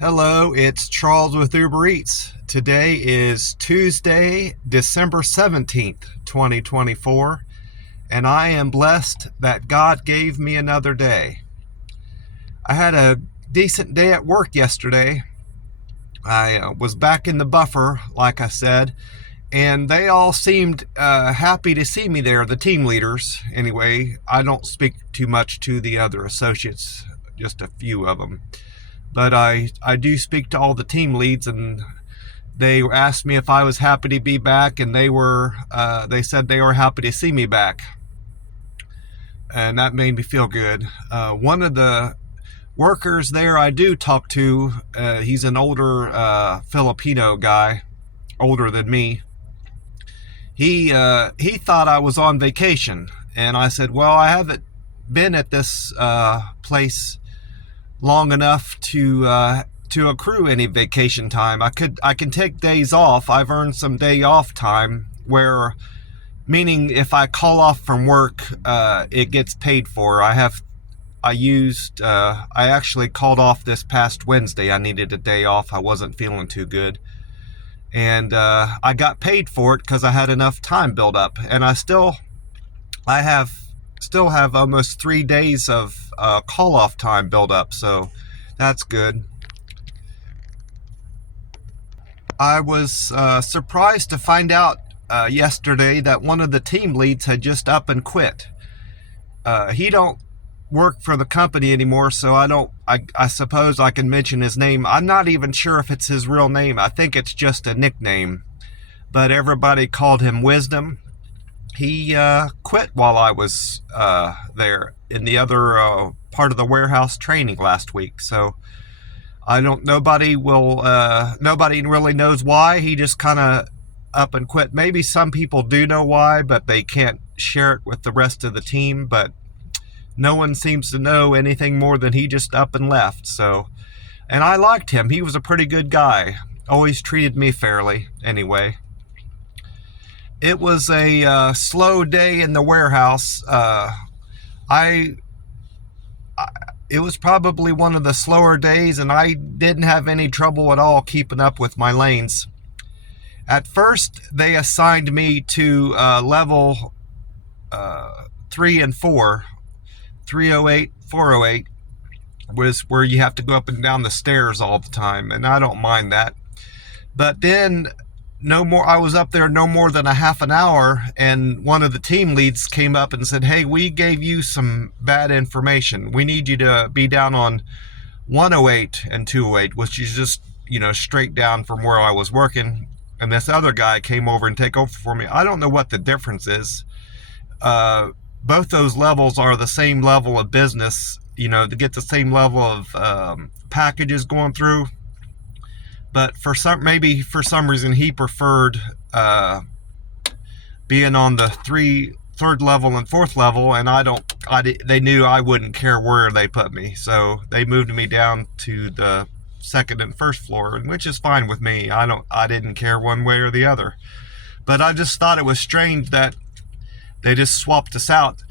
Hello, it's Charles with Uber Eats. Today is Tuesday, December 17th, 2024, and I am blessed that God gave me another day. I had a decent day at work yesterday. I was back in the buffer, like I said, and they all seemed happy to see me there, the team leaders. Anyway, I don't speak too much to the other associates, just a few of them. But I do speak to all the team leads, and they asked me if I was happy to be back, and they said they were happy to see me back, and that made me feel good. One of the workers there I do talk to, he's an older Filipino guy, older than me. He thought I was on vacation, and I said, well, I haven't been at this place long enough to accrue any vacation time. I can take days off. I've earned some day off time, meaning if I call off from work, it gets paid for. I actually called off this past Wednesday. I needed a day off. I wasn't feeling too good, and I got paid for it because I had enough time built up, and I still have almost 3 days of call off time built up, so that's good. I was surprised to find out yesterday that one of the team leads had just up and quit. He don't work for the company anymore, so I suppose I can mention his name. I'm not even sure if it's his real name. I think it's just a nickname, but everybody called him Wisdom. He quit while I was there in the other part of the warehouse training last week. So nobody really knows why. He just kind of up and quit. Maybe some people do know why, but they can't share it with the rest of the team. But no one seems to know anything more than he just up and left. So, and I liked him. He was a pretty good guy. Always treated me fairly anyway. It was a slow day in the warehouse. It was probably one of the slower days, and I didn't have any trouble at all keeping up with my lanes. At first, they assigned me to level 3 and 4. 308, 408 was where you have to go up and down the stairs all the time, and I don't mind that. But then I was up there no more than a half an hour, and one of the team leads came up and said, hey, we gave you some bad information. We need you to be down on 108 and 208, which is just, straight down from where I was working. And this other guy came over and take over for me. I don't know what the difference is. Both those levels are the same level of business, to get the same level of packages going through. But for some reason he preferred being on the third level and fourth level, and they knew I wouldn't care where they put me, so they moved me down to the second and first floor, which is fine with me. I didn't care one way or the other. But I just thought it was strange that they just swapped us out.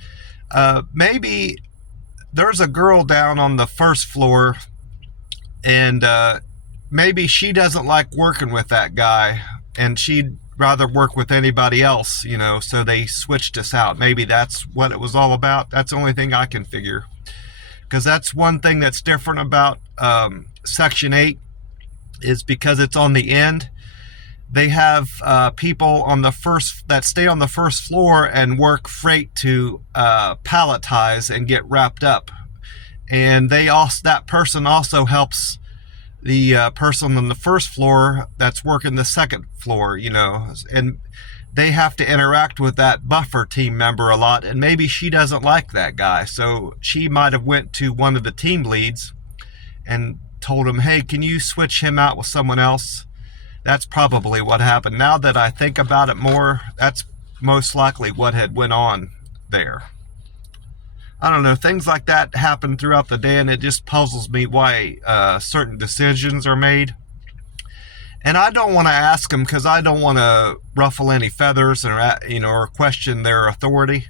Maybe there's a girl down on the first floor, and maybe she doesn't like working with that guy, and she'd rather work with anybody else, so they switched us out. Maybe that's what it was all about. That's the only thing I can figure. Because that's one thing that's different about Section 8, is because it's on the end. They have people that stay on the first floor and work freight to palletize and get wrapped up. And that person also helps the person on the first floor that's working the second floor, and they have to interact with that buffer team member a lot, and maybe she doesn't like that guy, so she might have went to one of the team leads and told him, hey, can you switch him out with someone else? That's probably what happened. Now that I think about it more, that's most likely what had went on there. I don't know, things like that happen throughout the day, and it just puzzles me why certain decisions are made. And I don't want to ask them because I don't want to ruffle any feathers or question their authority.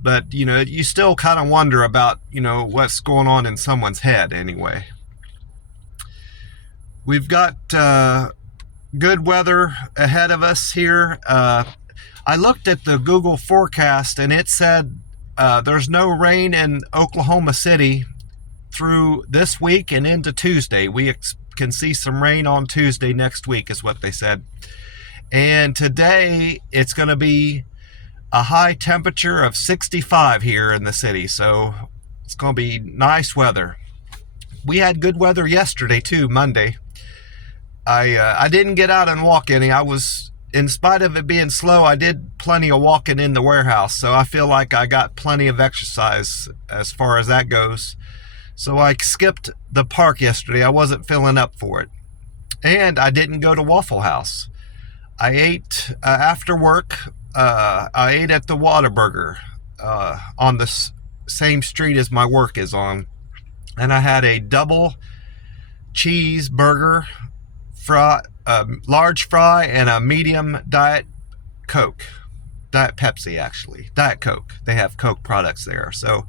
But, you still kind of wonder about, what's going on in someone's head anyway. We've got good weather ahead of us here. I looked at the Google forecast and it said there's no rain in Oklahoma City through this week and into Tuesday. We can see some rain on Tuesday next week is what they said. And today it's going to be a high temperature of 65 here in the city. So it's going to be nice weather. We had good weather yesterday too, Monday. I didn't get out and walk any. In spite of it being slow, I did plenty of walking in the warehouse. So I feel like I got plenty of exercise as far as that goes. So I skipped the park yesterday. I wasn't feeling up for it. And I didn't go to Waffle House. I ate after work. I ate at the Whataburger on the same street as my work is on. And I had a double cheeseburger, large fry, and a medium Diet Coke. Diet Pepsi, actually. Diet Coke. They have Coke products there. So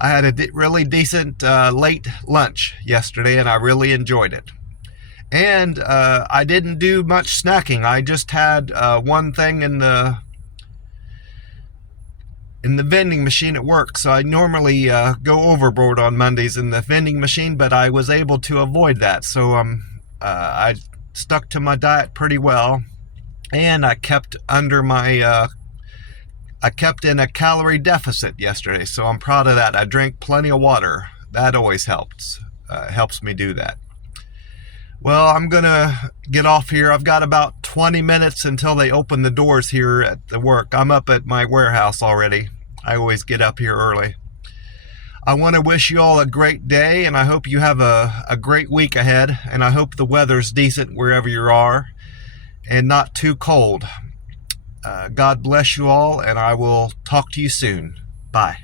I had a really decent late lunch yesterday, and I really enjoyed it. And I didn't do much snacking. I just had one thing in the vending machine at work. So I normally go overboard on Mondays in the vending machine, but I was able to avoid that. So I stuck to my diet pretty well, and I kept under my I kept in a calorie deficit yesterday, so I'm proud of that. I drank plenty of water. That always helps me do that. Well, I'm gonna get off here. I've got about 20 minutes until they open the doors here at the work. I'm up at my warehouse already. I always get up here early. I want to wish you all a great day, and I hope you have a great week ahead, and I hope the weather's decent wherever you are and not too cold. God bless you all, and I will talk to you soon. Bye.